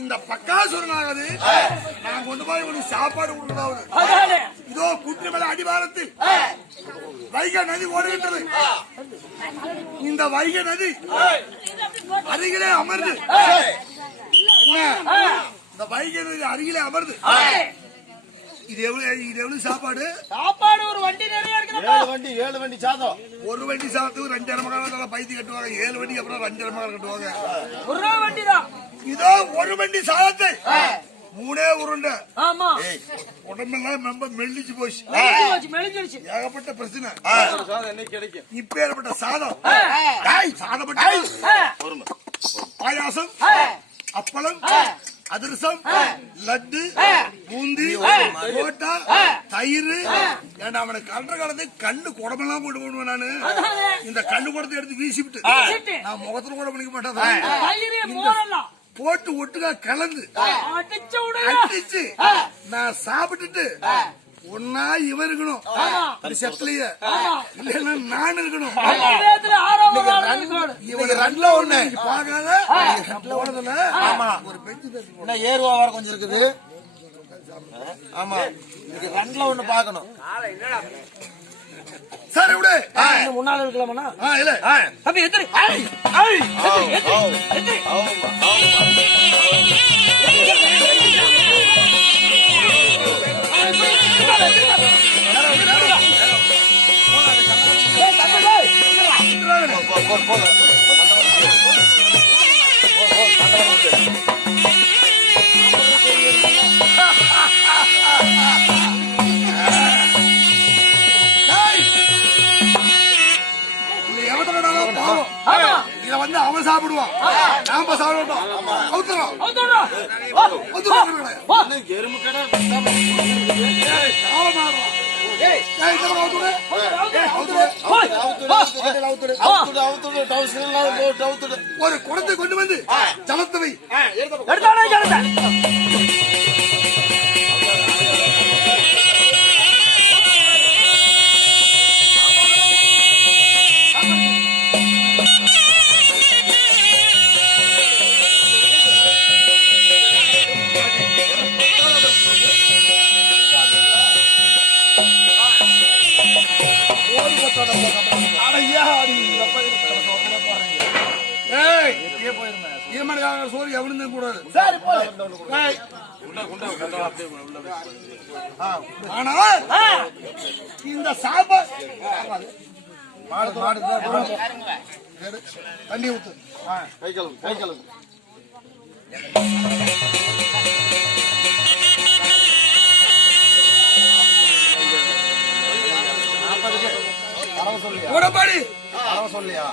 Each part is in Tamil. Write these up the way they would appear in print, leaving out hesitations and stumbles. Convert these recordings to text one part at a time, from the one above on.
இந்த பக்காசுரனாகது நான் கொண்டு போய் உனக்கு சாப்பாடு கொடுக்கணும். இதோ குன்று மேல அடிவாரத்தில் வைகை நதி ஓடுகின்றது. இந்த வைகை நதி அருகிலே அமர்ந்து இந்த வைகை நதி அருகிலே அமர்ந்து இது எவ்வளவு சாப்பாடு? சாப்பாடு ஒரு வண்டி நிறைய இருக்கு. 7 வண்டி சாதம். ஒரு வண்டி சாதத்துக்கு 2 மகாராஜா பைத்தி கட்டுவாங்க. 7 வண்டி அப்புறம் 2 மகாராஜா கட்டுவாங்க. ஒரு வண்டி தான். இதோ ஒரு வண்டி சாதத்தை 3 உருண்டை. ஆமா. உடம்பெல்லாம் ரொம்ப மெல்லிச்சு போச்சு. மெலிஞ்சிருச்சு. ஏகப்பட்ட பிரச்சனை. சாதம் என்ன கிடைக்கும்? இப்ப ஏற்பட்ட சாதம் சாதப்பட்ட பாயாசம், அப்பளம், அதிரசம், லட்டு, பூந்தி, கோட்டா, தயிர். ஏன்னா அவனுக்கு கண்ட காலத்தை கண்ணு குடமெல்லாம் போட்டு போடுவேன். நானு இந்த கண்ணு குடத்தை எடுத்து வீசிவிட்டு நான் முகத்துல கூட பண்ணிக்க மாட்டேன். போட்டு ஒட்டுக்கா கலந்து அடிச்சு நான் சாப்பிட்டுட்டு ஒன்னா இவன் இருக்கணும் செட்லயே, இல்லன்னா நான் இருக்கணும். இவன் 2ல 1 பாக்காத போனதுல ஒரு பெஞ்சு ஏறுவா வர கொஞ்சம் இருக்குது. ஆமா, இது 2ல 1 பாக்கணும். சரி விடு, முன்னால இருக்கலாமா? இல்ல அப்ப எதிரி இத வந்து அவன் சாப்பிடுவான், நாம சாப்பிடுவோம். எறும்பு கடை ஒரு குடத்தை கொண்டு வந்து ஜலத்தவை சோறு எவனு கூடாது. ஆனால் இந்த சாப்பாடு தண்ணி ஊத்து, கை கழுவு. உடம்படி சொல்லியா?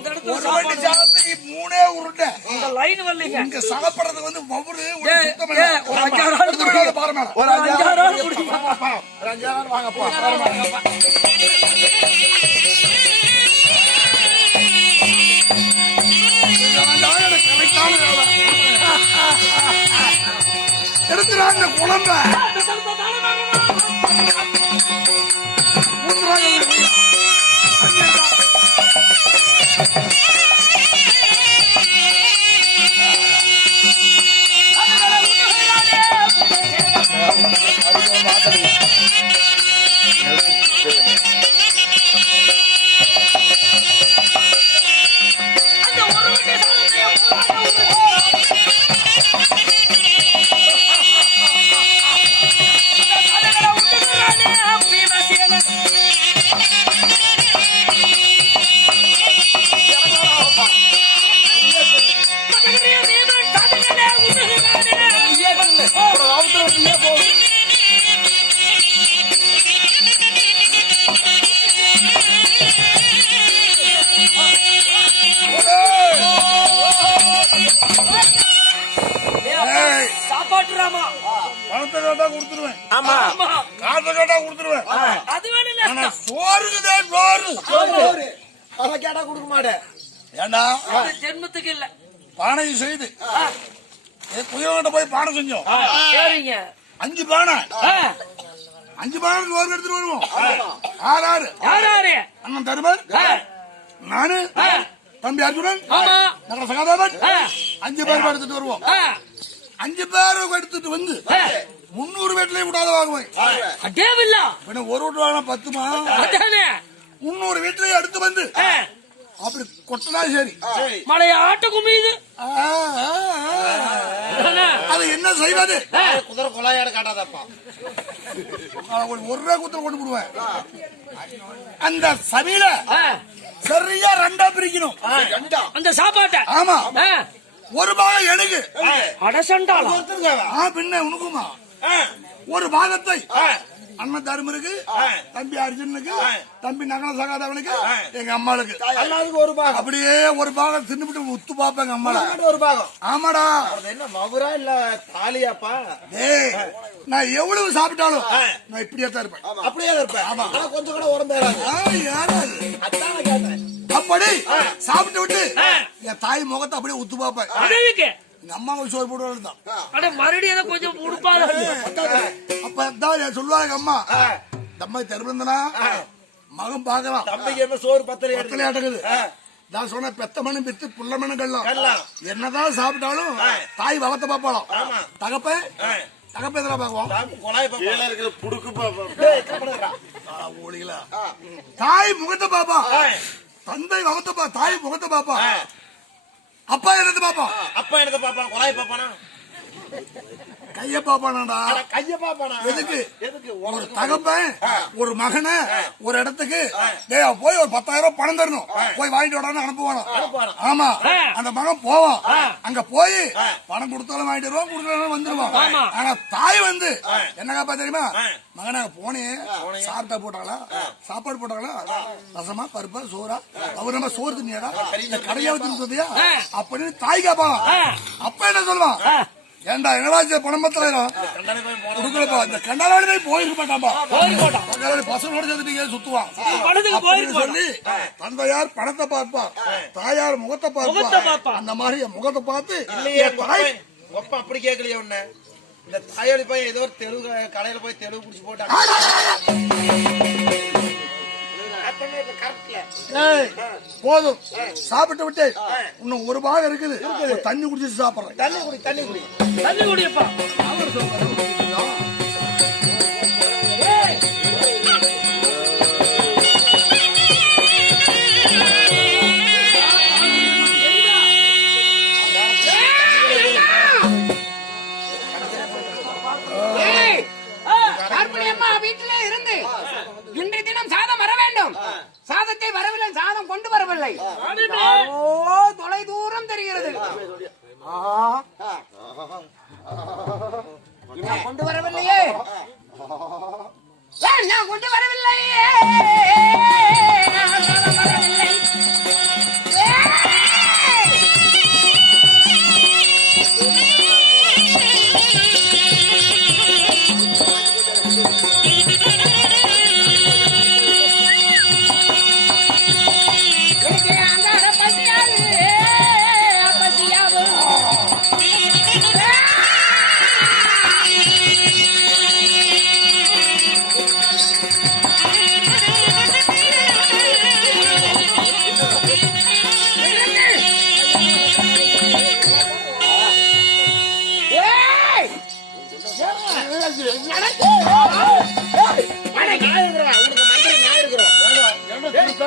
இந்த இடத்துல ஒரு வண்டி சாதத்துக்கு 3 உருண்டை. இந்த லைன் வரலீங்க. இங்க சாப்பிடுறது வந்து ஒவ்வொரு ஒரு 5-6 ஆள் குடிங்க. பாருங்க. ஒரு 5-6 ஆள் குடிங்க. ஒரு 5 ஆள் வாங்கப்பா. எடுத்துறாங்க குழம்ப சாப்பாட்டுறாமா பணத்தை கேட்டா கொடுத்துருவேன். ஆமா காசை கேட்டா கொடுத்துருவேன். அது வேணும். ஆனா சோறுக்குதான் சோறு. அதை கேட்டா கொடுக்க மாட்டேன். ஏண்டா ஜென்மத்துக்கு இல்ல. பானை செய்து குயவங்கிட்ட போய் பானை செஞ்சோம். சரிங்க. 5 பானை 5 பானை சோறு எடுத்துட்டு வருவோம். யாரு யாரு? அண்ணன் தருமன், நானு, தம்பி அர்ஜுனன், ஆமா நகர சகாதேவன் 5 பேர் எடுத்துட்டு வருவோம். 5 பேரும் எடுத்துட்டு வந்து 300 வீட்லயும் விடாத வாங்குவேன். அடேவில்லா ஒரு வீட்டு வாங்கினா 10மா, அதானே 300 வீட்லயும் எடுத்து வந்து அப்படி கொட்டனா சரி. மலைய ஆட்ட குமியுது. அது என்ன செய்வது? குதிரை கொலையாடு காட்டாதப்பா. ஒரே குத்திர கொண்டு போடுவேன். அந்த சமையல சரியா 2ஆ பிரிக்கணும். அந்த சாப்பாட்டை. ஆமா, ஒரு பாகம் எனக்கு அடசண்டாளா பின்ன உனக்குமா. ஒரு பாகத்தை அண்ணன் தருமருக்கு, தம்பி அர்ஜுனுக்கு, தம்பி நகன சகாதவனுக்கு, எங்க அம்மாளுக்கு எல்லாருக்கும் ஒரு பாகம். அப்படியே ஒரு பாகம் தின்னுபிட்டு உத்து பாப்பேங்க அம்மாளா. ஒரு பாகம். ஆமாடா. என்ன மகுரா இல்ல தாலியாப்பா? ஏய், நான் எவ்வளவு சாப்பிட்டாலும் நான் இப்படியே தான் இருப்பேன். அப்படியே இருப்பேன். ஆனா கொஞ்சம் கூட உடம்பு ஏறாது. அதான் கேட்டேன். அப்படி சாப்பிட்டு விட்டு என் தாய் முகத்தை அப்படியே உத்து பாப்பேன். எங்க அம்மாவுக்கு சோறு போடுவாரு தான். மறுபடியும் கொஞ்சம் உடுப்பாத. அப்பதான் சொல்லுவாங்க அம்மா, தம்மா தருந்தனா மகன் பாக்கலாம், தம்பிக்கு என்ன சோறு பத்தலை ஆட்டக்குது. நான் சொன்ன பெத்த மணி பித்து புள்ள மண்ணுகள்லாம் என்னதான் சாப்பிட்டாலும் தாய் முகத்தை பாப்பாளாம். தகப்ப எதெல்லாம் பாக்குவோம். தாய் முகத்தை பாப்பா, தந்தை முகத்தை தாய் முகத்தை பாப்பா, அப்பா என்னது பாப்பா. அப்பா என்னது பாப்பா? கொலாய் பாப்பானா? கைய பாப்பானாடா. கைய பாப்பானா? எதுக்கு? ஒரு தகப்பன் ஒரு மகனை ஒரு இடத்துக்கு போய் ஒரு 10,000 பணம் தரணும், போய் வாங்கிட்டு விடான்னு அனுப்புவானோ. ஆமா, அந்த மகன் போவான். அங்க போய் பணம் கொடுத்தாலும் வாங்கிட்டு வருவான், கொடுக்கறாலும் வந்துருவான். ஆனா தாய் வந்து என்ன காப்பா தெரியுமா? மகனை போனே சாப்பிட்டா போட்டாங்களா, சாப்பாடு போட்டாங்களா, ரசமா பருப்பா சோறா, அவர் நம்ம சோறு தின்னியாடா, கடையா தின்னுதியா அப்படின்னு தாய் காப்பான். அப்ப என்ன சொல்லுவான்? ஏண்டா எங்களாச்சு பணம் பத்தலாம் கொடுக்கலப்பா, இந்த கண்டாலே போயிருக்க மாட்டான்பா, பசங்களோட சேர்த்துட்டு சுத்துவான் சொல்லி தந்தையார் பணத்தை பார்ப்பா, தாயார் முகத்தை பார்ப்பா. அந்த மாதிரி முகத்தை பார்த்து ஒப்ப அப்படி கேட்கலையே ஒண்ணு. இந்த தாயோடி போய் ஏதோ ஒரு தெரு கடையில போய் தெருவு குடிச்சு போட்டாங்க. போதும் சாப்பிட்டு விட்டு இன்னும் ஒரு பாகம் இருக்குது, தண்ணி குடிச்சு சாப்பிடுறேன். தண்ணி குடிப்பா. வீட்டிலே இருந்து இன்றைய தினம் சாதம் வர வேண்டும். சாதத்தை வரவில்லை, சாதம் கொண்டு வரவில்லை. தொலை தூரம் தெரிகிறது. நான் கொண்டு வரவில்லையே, நான் கொண்டு வரவில்லையே.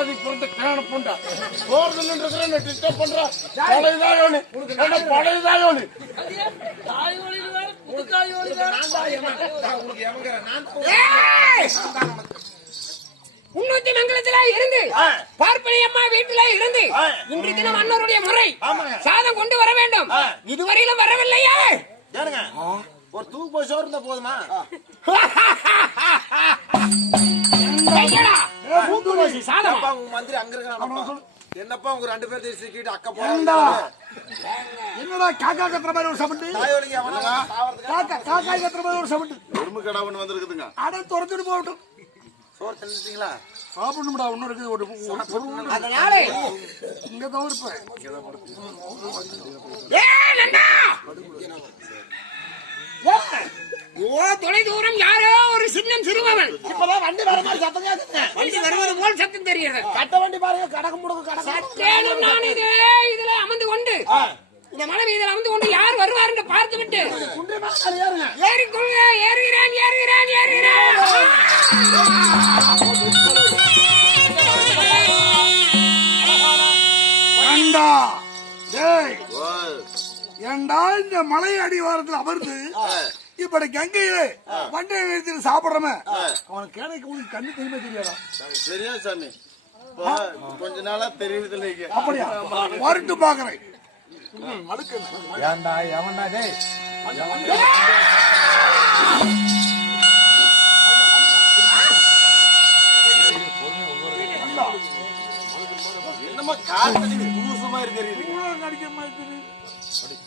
ஜாதி பிறந்த கேன புண்டா போறதுன்னு இருக்கிற டிஸ்டர்ப் பண்ற பழையதாயோனி பழையதாயோனி முன்னூத்தி மங்கலத்துல இருந்து பார்ப்பனி அம்மா வீட்டுல இருந்து இன்று தினம் அண்ணருடைய முறை சாதம் கொண்டு வர வேண்டும். இதுவரையிலும் வரவில்லையே. ஒரு தூக்கு போய் சோறு இருந்தா போதுமா? சாதம் மந்திரி அங்க இருக்க என்னப்பா உங்க 2 பேர் தேசிக்கிட்டு அக்கா போறா என்னடா காக்கா கத்துற மாதிரி ஒரு சவுண்ட் காக்கா கத்துற மாதிரி ஒரு சவுண்ட் எறும்பு கடா ஒண்ணு வந்திருக்குதுங்க. அட துரத்திட்டு போகட்டும். சோறு தின்னுட்டீங்களா? சாப்பிடணும்டா ஒண்ணு இருக்குது ஒரு அதனால இங்க தான் இருப்பேன். தொலை தூரம் யாரோ ஒரு சின்னம் சிறுவன் இப்பதான் வண்டி வர மாதிரி சத்தம் கேக்குதுங்க. வண்டி வருவது போல் சத்தம் தெரியுது. கட்ட வண்டி பாருங்க கடக்க முடக்கு சற்றேனும் நான் இதுல அமர்ந்து கொண்டு இந்த மலை மீதில் அமர்ந்து கொண்டு யார் வருவார் என்று பார்த்து விட்டு ஏறிக்கொள்க. ஏறுகிறேன் ஏறுகிறேன் ஏறுகிறேன். ஏண்டா டேய் ஏண்டா இந்த மலை அடிவாரத்தில் அமர்ந்து இப்படி கங்கையில வண்டியை நிறுத்தி சாப்பிடுறமே அவனுக்கு கேனைக்கு கண்ணு தெரியுமே தெரியாதா? சரியா சாமி கொஞ்ச நாளா தெரியுது இல்லைங்க. அப்படியா வரட்டு பாக்குறேன். ஏண்டா எவன்டா டேய் என்னமா காத்து தூசு மாதிரி தெரியுது. அடிக்கிற மாதிரி தெரியுது.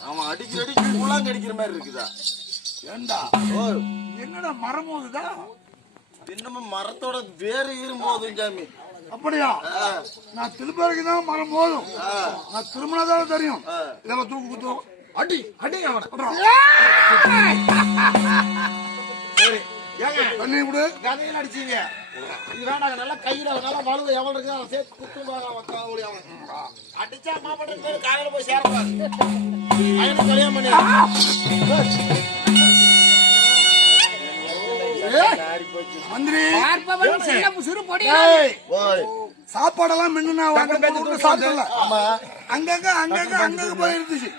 அவன் அடிக்கிற அடிக்கு கூழாங்க அடிக்கிற மாதிரி இருக்குதா? ஏண்டா என்னடா மரம் போகுதா? இன்னமும் மரத்தோட வேறு ஏறும்போதும் சாமி. அப்படியா? நான் திருப்பதிக்குதான் மரம் போதும். நான் திருமணம் தெரியும். இதெல்லாம் தூக்கு குத்து அடி அடி சரி ஏங்க தண்ணி விடு. கதையில அடிச்சீங்க. இது வேண்டாங்க. நல்லா கையில நல்லா வலுது எவ்வளவு இருக்கு அதை சேர்த்து குத்து அடிச்சா மாப்பட்ட காலையில போய் சேரக்கூடாது. கல்யாணம் பண்ணி மந்திரி பார்ப்பவன் சின்ன சிறு பொடி சாப்பாடெல்லாம் மின்னுனா சாப்பிடல. அங்கங்க அங்கங்க அங்கங்க போய் இருந்துச்சு.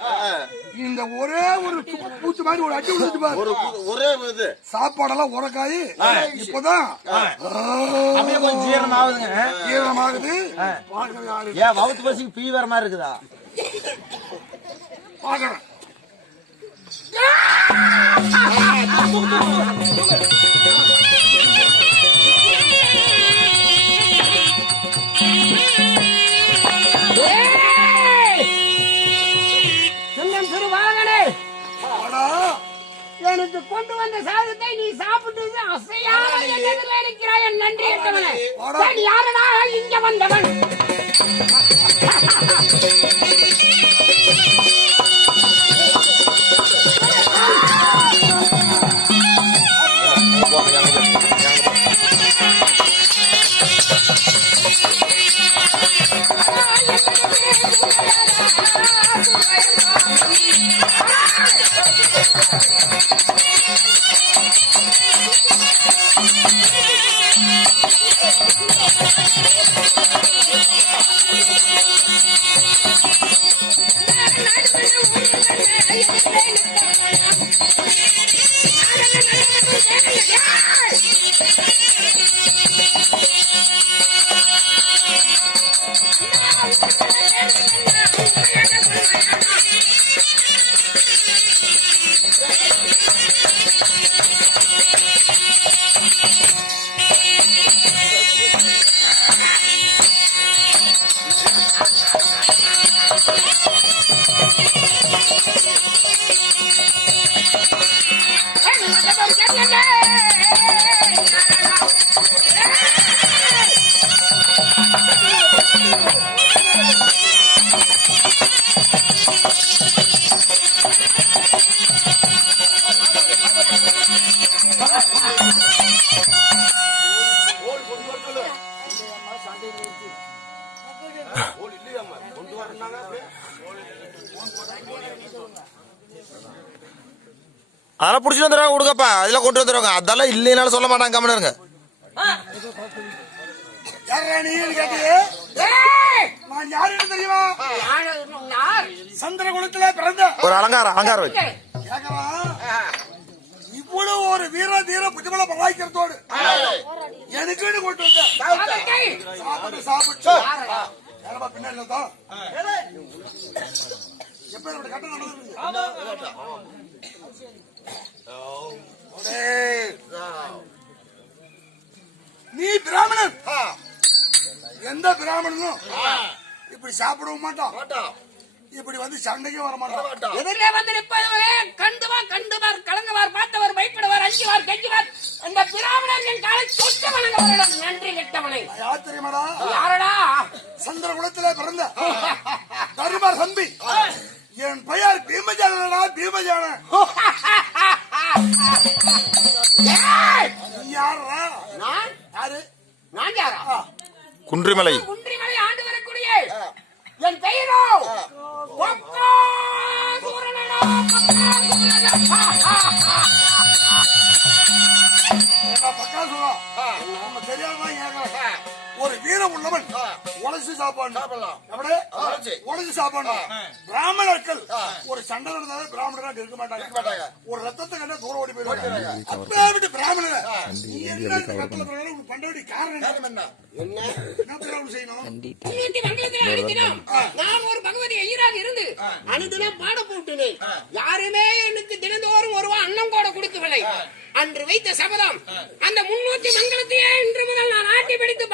இந்த ஒரே ஒரு பூச்சி மாதிரி ஒரு அடி விழுந்துச்சு பாரு. ஒரே இது சாப்பாடெல்லாம் உரக்காயி இப்பதான் ஜீரணம் ஆகுதுங்க. ஈரமாகுது. ஏன் வவுத்து பசிக்கு பீ வர மாதிரி இருக்குதா? பாக்கணும். சின்னம் சிறு வாழகனே, எனக்கு கொண்டு வந்த சாதத்தை நீ சாப்பிட்டு அசையாமல் எதிரில் இருக்கிறாய். என் நன்றி இருக்கவனே. யாரடா இங்க வந்தவன்? அதெல்லாம் புடிச்சு வந்துடுவாங்க. கொடுக்கப்பா அதெல்லாம் கொண்டு வந்துடுவாங்க. அதெல்லாம் இல்லைனாலும் சொல்ல மாட்டாங்க. கம்மனு இருங்க. யாரா நீன்னு கேட்டியே? ஏய், நான் யாருன்னு தெரியுமா? யார்? சந்திரகுலத்திலே பிறந்த ஒரு அலங்காரம் வை. கேட்கலாம். இவ்வளவு ஒரு வீர தீர புத்திமல பராய்க்கிறதோடு எனக்குன்னு கொண்டு வந்த சாபத்தை. சாப்பிட்டு யாரப்பா பின்னாடி தான் எப்ப என்னோட கட்டம் நடந்தது? டேய், நீ பிராமணன். எந்த பிராமணனும் இப்படி சாப்பிடவும் மாட்டான், இப்படி வந்து சண்டைக்கும் வர மாட்டான். எதிரிலே வந்து நிற்பதுவரே கண்டுவார் கலங்குவார் பார்த்தவர் பயப்படுவார் அஞ்சுவார் கெஞ்சுவார். அந்த பிராமணர் என் காலை தொட்டு வணங்குவாரிடம் நன்றி கெட்டவனை. யார் தெரியுமாடா? யாரடா? சந்திரகுலத்திலே பிறந்த தருமர் தம்பி. என் பெயர் பீமஜானடா, பீமஜானன். ஏய், நீ யாரா? நான் யாரு? நான் யாரா? குன்றிமலை குன்றிமலை ஆண்டு வரக்கூடிய என் பெயரோ பக்காசூரனடா, பக்காசுரா. நம்ம தெரியாததான் கேட்கறேன். ஒரு வீரம் உள்ளவன் உழைச்சு சாப்பாடு உழைச்சு சாப்பாடு. பிராமணர்கள் ஒரு சண்டை நடந்தாலே பிராமணராக இருக்க மாட்டாங்க. ஒரு ரத்தத்தை கண்டா தூரம் ஓடி போயிடுவாங்க. அப்படி பிராமணர் பண்ட வேண்டிய காரணம் என்ன? என்ன பிராமணம் செய்யணும்? நான் ஒரு பகவதி ஐயராக இருந்து அனுதினம் பாட போட்டினேன். யாருமே எனக்கு தினந்தோறும் ஒருவா அன்னம் கூட கொடுக்கவில்லை. அன்று வைத்த சபதம் அந்த 300 மங்கலத்தையே இன்று முதல் நான் ஆட்டி பிடித்து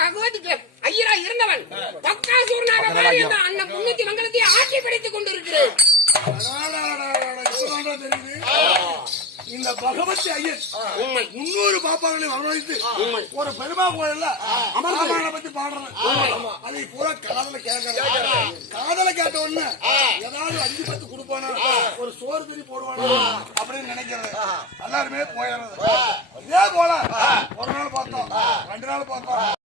பகவதிக்கு ஐயரா இருந்தவன் பக்காசூரனாக மாறி அந்த அண்ணன் 300 மங்கலத்தையே ஆட்டி பிடித்துக் கொண்டிருக்கிறேன். இந்த பகவதி ஐயன் உண்மை 300 பாப்பாக்களை வரவழைத்து ஒரு பெருமா கோயில்ல அமர்மான பத்தி பாடுறேன். அதை பூரா காதல கேட்கறேன். காதல கேட்ட உடனே ஏதாவது 5-10 கொடுப்பானா, ஒரு சோறு தறி போடுவானா அப்படின்னு நினைக்கிறது. எல்லாருமே போயிடுறது. இதே போல ஒரு நாள் பார்த்தோம், 2 நாள் பார்த்தோம்.